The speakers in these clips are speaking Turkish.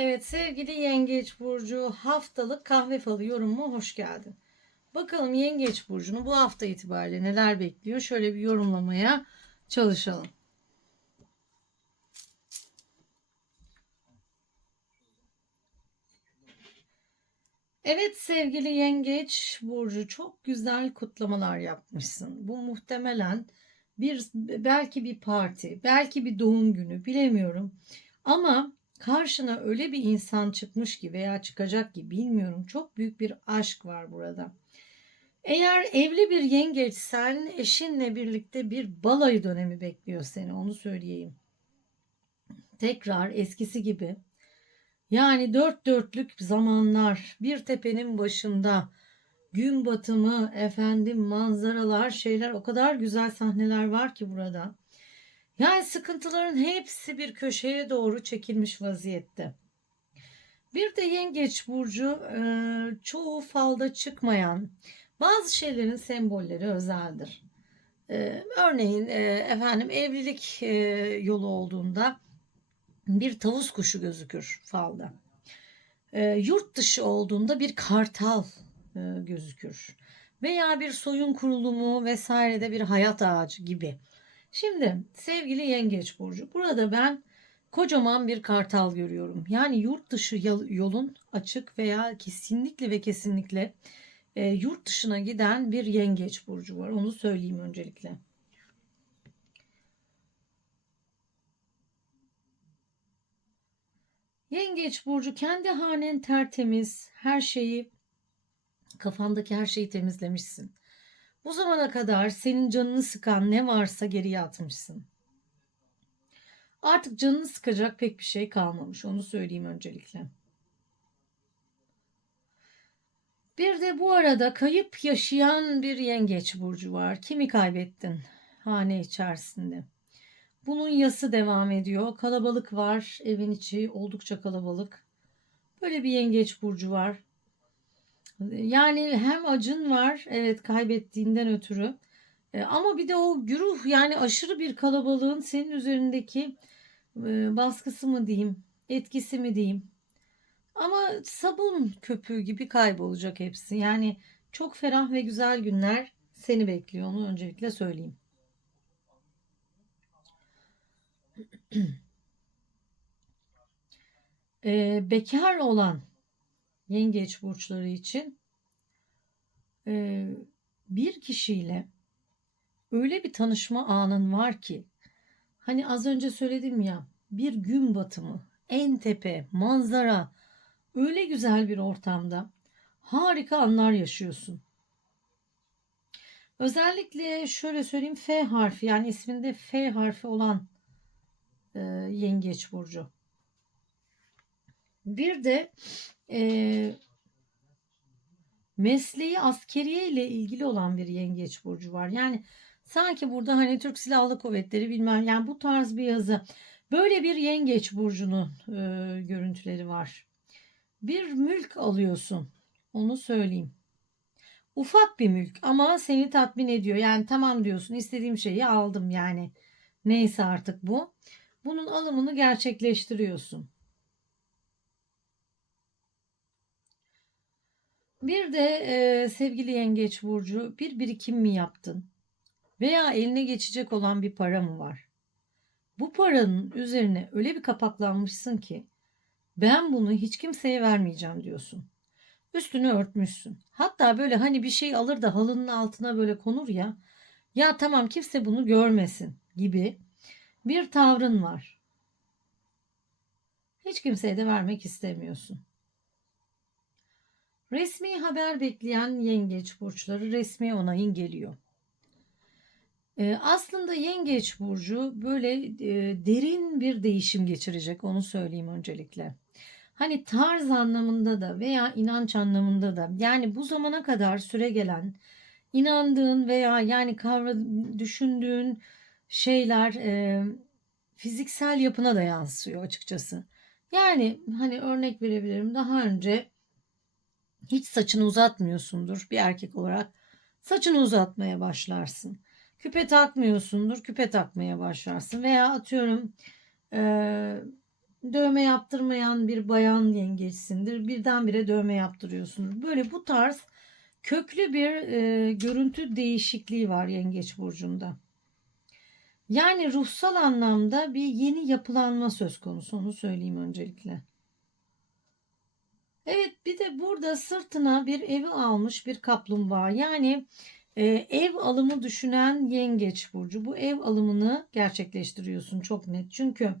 Evet sevgili Yengeç Burcu haftalık kahve falı yorumuma hoş geldin. Bakalım Yengeç Burcu'nu bu hafta itibariyle neler bekliyor? Şöyle bir yorumlamaya çalışalım. Evet sevgili Yengeç Burcu çok güzel kutlamalar yapmışsın. Bu muhtemelen bir belki bir parti, belki bir doğum günü bilemiyorum. Ama karşına öyle bir insan çıkmış ki veya çıkacak ki bilmiyorum. Çok büyük bir aşk var burada. Eğer evli bir yengeçsen eşinle birlikte bir balayı dönemi bekliyor seni onu söyleyeyim. Tekrar eskisi gibi yani dört dörtlük zamanlar bir tepenin başında gün batımı efendim manzaralar şeyler o kadar güzel sahneler var ki burada. Yani sıkıntıların hepsi bir köşeye doğru çekilmiş vaziyette. Bir de yengeç burcu e, çoğu falda çıkmayan bazı şeylerin sembolleri özeldir. E, örneğin e, efendim evlilik yolu olduğunda bir tavus kuşu gözükür falda. Yurt dışı olduğunda bir kartal gözükür. Veya bir soyun kurulumu vesairede bir hayat ağacı gibi. Şimdi sevgili Yengeç Burcu burada ben kocaman bir kartal görüyorum. Yani yurt dışı yolun açık veya kesinlikle ve kesinlikle e, yurt dışına giden bir Yengeç Burcu var. Onu söyleyeyim öncelikle. Yengeç Burcu kendi hanen tertemiz her şeyi kafandaki her şeyi temizlemişsin. Bu zamana kadar senin canını sıkan ne varsa geriye atmışsın. Artık canını sıkacak pek bir şey kalmamış. Onu söyleyeyim öncelikle. Bir de bu arada kayıp yaşayan bir yengeç burcu var. Kimi kaybettin hane içerisinde? Bunun yası devam ediyor. Kalabalık var. Evin içi oldukça kalabalık. Böyle bir yengeç burcu var. Yani hem acın var evet kaybettiğinden ötürü. E, ama bir de o güruh yani aşırı bir kalabalığın senin üzerindeki e, baskısı mı diyeyim etkisi mi diyeyim. Ama sabun köpüğü gibi kaybolacak hepsi. Yani çok ferah ve güzel günler seni bekliyor. Onu öncelikle söyleyeyim. e, bekar olan yengeç burçları için e, bir kişiyle öyle bir tanışma anın var ki hani az önce söyledim ya bir gün batımı en tepe manzara öyle güzel bir ortamda harika anlar yaşıyorsun. Özellikle şöyle söyleyeyim F harfi yani isminde F harfi olan e, yengeç burcu. Bir de e, mesleği askeriye ile ilgili olan bir yengeç burcu var. Yani sanki burada hani Türk Silahlı Kuvvetleri bilmem yani bu tarz bir yazı. Böyle bir yengeç burcunun e, görüntüleri var. Bir mülk alıyorsun. Onu söyleyeyim. Ufak bir mülk ama seni tatmin ediyor. Yani tamam diyorsun istediğim şeyi aldım yani. Neyse artık bu. Bunun alımını gerçekleştiriyorsun. Bir de e, sevgili yengeç burcu bir birikim mi yaptın? Veya eline geçecek olan bir para mı var? Bu paranın üzerine öyle bir kapaklanmışsın ki ben bunu hiç kimseye vermeyeceğim diyorsun. Üstünü örtmüşsün. Hatta böyle hani bir şey alır da halının altına böyle konur ya. Ya tamam kimse bunu görmesin gibi bir tavrın var. Hiç kimseye de vermek istemiyorsun. Resmi haber bekleyen yengeç burçları resmi onayın geliyor. Ee, aslında yengeç burcu böyle e, derin bir değişim geçirecek onu söyleyeyim öncelikle. Hani tarz anlamında da veya inanç anlamında da yani bu zamana kadar süre gelen inandığın veya yani kavra düşündüğün şeyler e, fiziksel yapına da yansıyor açıkçası. Yani hani örnek verebilirim daha önce hiç saçını uzatmıyorsundur bir erkek olarak. Saçını uzatmaya başlarsın. Küpe takmıyorsundur. Küpe takmaya başlarsın. Veya atıyorum e, dövme yaptırmayan bir bayan yengeçsindir. Birdenbire dövme yaptırıyorsunuz. Böyle bu tarz köklü bir e, görüntü değişikliği var yengeç burcunda. Yani ruhsal anlamda bir yeni yapılanma söz konusu onu söyleyeyim öncelikle. Evet bir de burada sırtına bir evi almış bir kaplumbağa. Yani e, ev alımı düşünen yengeç burcu. Bu ev alımını gerçekleştiriyorsun çok net. Çünkü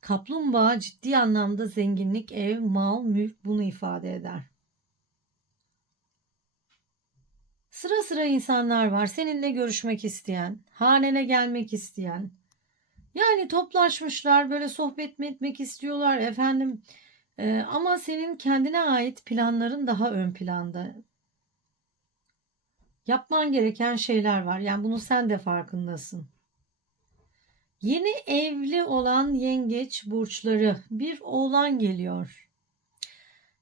kaplumbağa ciddi anlamda zenginlik, ev, mal, mülk bunu ifade eder. Sıra sıra insanlar var seninle görüşmek isteyen, hanene gelmek isteyen. Yani toplaşmışlar böyle sohbet mi etmek istiyorlar efendim. Ama senin kendine ait planların daha ön planda. Yapman gereken şeyler var. Yani bunu sen de farkındasın. Yeni evli olan yengeç burçları bir oğlan geliyor.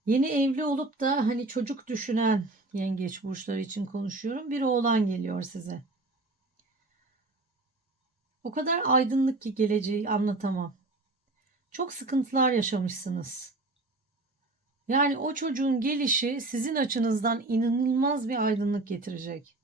Yeni evli olup da hani çocuk düşünen yengeç burçları için konuşuyorum. Bir oğlan geliyor size. O kadar aydınlık ki geleceği anlatamam. Çok sıkıntılar yaşamışsınız. Yani o çocuğun gelişi sizin açınızdan inanılmaz bir aydınlık getirecek.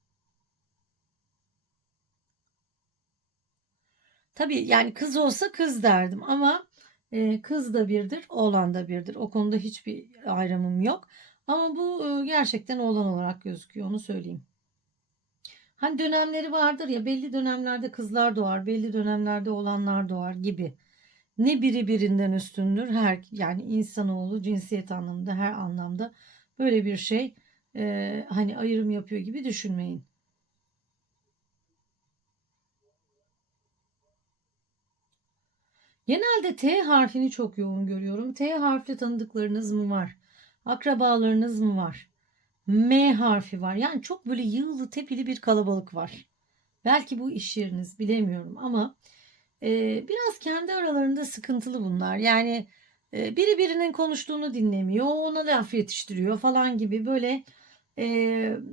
Tabii yani kız olsa kız derdim ama e, kız da birdir, oğlan da birdir. O konuda hiçbir ayrımım yok. Ama bu e, gerçekten oğlan olarak gözüküyor onu söyleyeyim. Hani dönemleri vardır ya belli dönemlerde kızlar doğar, belli dönemlerde oğlanlar doğar gibi. Ne biri birinden üstündür her yani insanoğlu cinsiyet anlamında her anlamda böyle bir şey e, hani ayrım yapıyor gibi düşünmeyin. Genelde T harfini çok yoğun görüyorum. T harfli tanıdıklarınız mı var? Akrabalarınız mı var? M harfi var. Yani çok böyle yığılı tepili bir kalabalık var. Belki bu iş yeriniz bilemiyorum ama biraz kendi aralarında sıkıntılı bunlar. Yani biri birinin konuştuğunu dinlemiyor, ona laf yetiştiriyor falan gibi böyle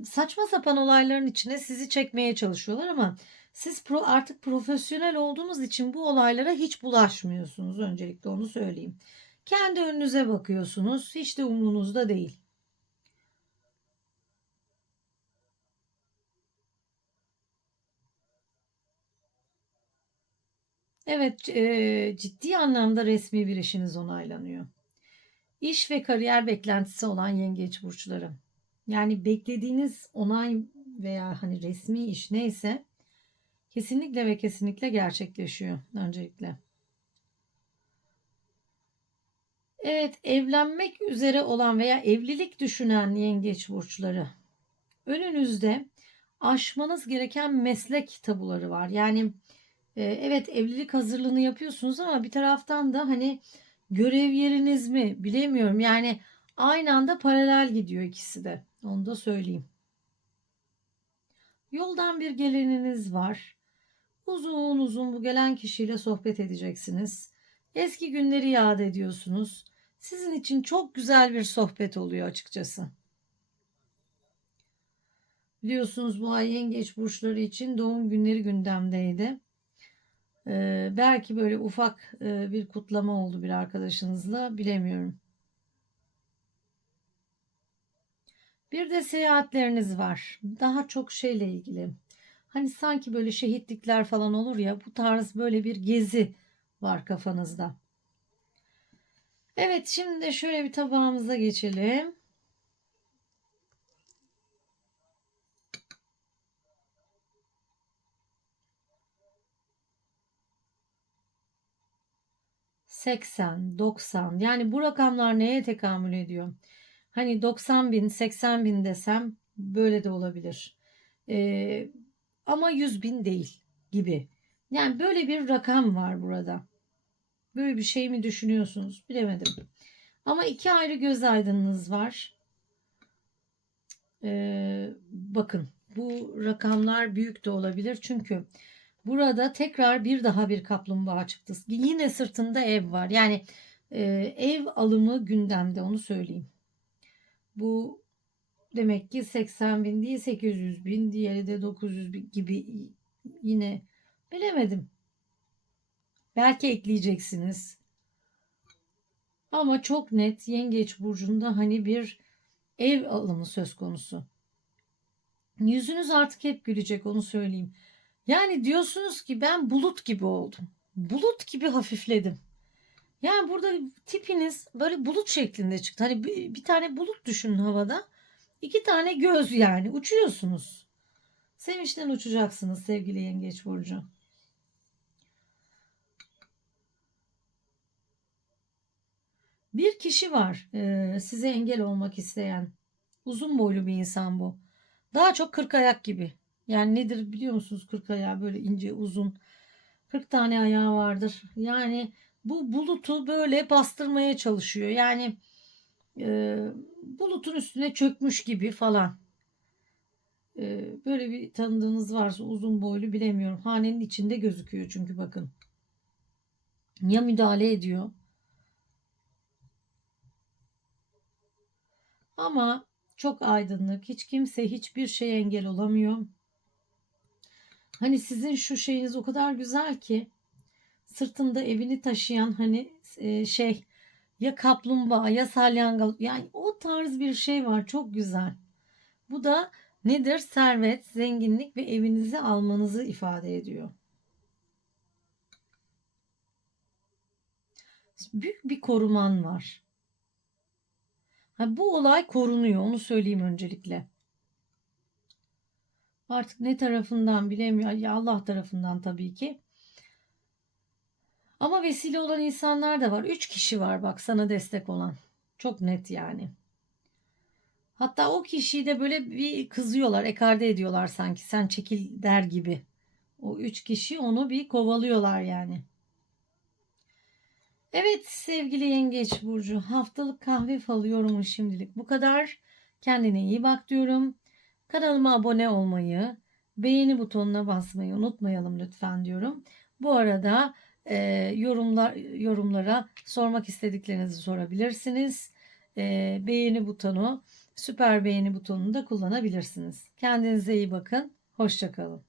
saçma sapan olayların içine sizi çekmeye çalışıyorlar ama siz pro, artık profesyonel olduğunuz için bu olaylara hiç bulaşmıyorsunuz. Öncelikle onu söyleyeyim. Kendi önünüze bakıyorsunuz. Hiç de umurunuzda değil. Evet, e, ciddi anlamda resmi bir işiniz onaylanıyor. İş ve kariyer beklentisi olan yengeç burçları. Yani beklediğiniz onay veya hani resmi iş neyse kesinlikle ve kesinlikle gerçekleşiyor öncelikle. Evet, evlenmek üzere olan veya evlilik düşünen yengeç burçları. Önünüzde aşmanız gereken meslek tabuları var. Yani evet evlilik hazırlığını yapıyorsunuz ama bir taraftan da hani görev yeriniz mi bilemiyorum. Yani aynı anda paralel gidiyor ikisi de. Onu da söyleyeyim. Yoldan bir geleniniz var. Uzun uzun bu gelen kişiyle sohbet edeceksiniz. Eski günleri yad ediyorsunuz. Sizin için çok güzel bir sohbet oluyor açıkçası. Biliyorsunuz bu ay yengeç burçları için doğum günleri gündemdeydi. Belki böyle ufak bir kutlama oldu bir arkadaşınızla bilemiyorum. Bir de seyahatleriniz var. Daha çok şeyle ilgili. Hani sanki böyle şehitlikler falan olur ya bu tarz böyle bir gezi var kafanızda. Evet şimdi şöyle bir tabağımıza geçelim. Seksen, doksan. Yani bu rakamlar neye tekamül ediyor? Hani 90 bin, 80 bin desem böyle de olabilir. Ee, ama 100 bin değil gibi. Yani böyle bir rakam var burada. Böyle bir şey mi düşünüyorsunuz? Bilemedim. Ama iki ayrı göz aydınınız var. Ee, bakın bu rakamlar büyük de olabilir. Çünkü burada tekrar bir daha bir kaplumbağa çıktı. Yine sırtında ev var. Yani e, ev alımı gündemde onu söyleyeyim. Bu demek ki 80 bin değil 800 bin diğeri de 900 bin gibi yine bilemedim. Belki ekleyeceksiniz. Ama çok net Yengeç burcunda hani bir ev alımı söz konusu. Yüzünüz artık hep gülecek onu söyleyeyim. Yani diyorsunuz ki ben bulut gibi oldum. Bulut gibi hafifledim. Yani burada tipiniz böyle bulut şeklinde çıktı. Hani bir, bir tane bulut düşünün havada. İki tane göz yani uçuyorsunuz. Sevinçten uçacaksınız sevgili Yengeç Burcu. Bir kişi var e, size engel olmak isteyen. Uzun boylu bir insan bu. Daha çok kırk ayak gibi. Yani nedir biliyor musunuz kırk ayağı böyle ince uzun. 40 tane ayağı vardır. Yani bu bulutu böyle bastırmaya çalışıyor. Yani e, bulutun üstüne çökmüş gibi falan. E, böyle bir tanıdığınız varsa uzun boylu bilemiyorum. Hanenin içinde gözüküyor çünkü bakın. Ya müdahale ediyor. Ama çok aydınlık. Hiç kimse hiçbir şeye engel olamıyor. Hani sizin şu şeyiniz o kadar güzel ki sırtında evini taşıyan hani e, şey ya kaplumbağa ya salyangoz yani o tarz bir şey var çok güzel. Bu da nedir? Servet, zenginlik ve evinizi almanızı ifade ediyor. Büyük bir koruman var. Ha, bu olay korunuyor onu söyleyeyim öncelikle. Artık ne tarafından bilemiyor. Ya Allah tarafından tabii ki. Ama vesile olan insanlar da var. Üç kişi var bak sana destek olan. Çok net yani. Hatta o kişiyi de böyle bir kızıyorlar, ekarte ediyorlar sanki. Sen çekil der gibi. O üç kişi onu bir kovalıyorlar yani. Evet sevgili Yengeç Burcu haftalık kahve falı yorumu şimdilik bu kadar. Kendine iyi bak diyorum. Kanalıma abone olmayı, beğeni butonuna basmayı unutmayalım lütfen diyorum. Bu arada e, yorumlar yorumlara sormak istediklerinizi sorabilirsiniz. E, beğeni butonu, süper beğeni butonunu da kullanabilirsiniz. Kendinize iyi bakın. Hoşçakalın.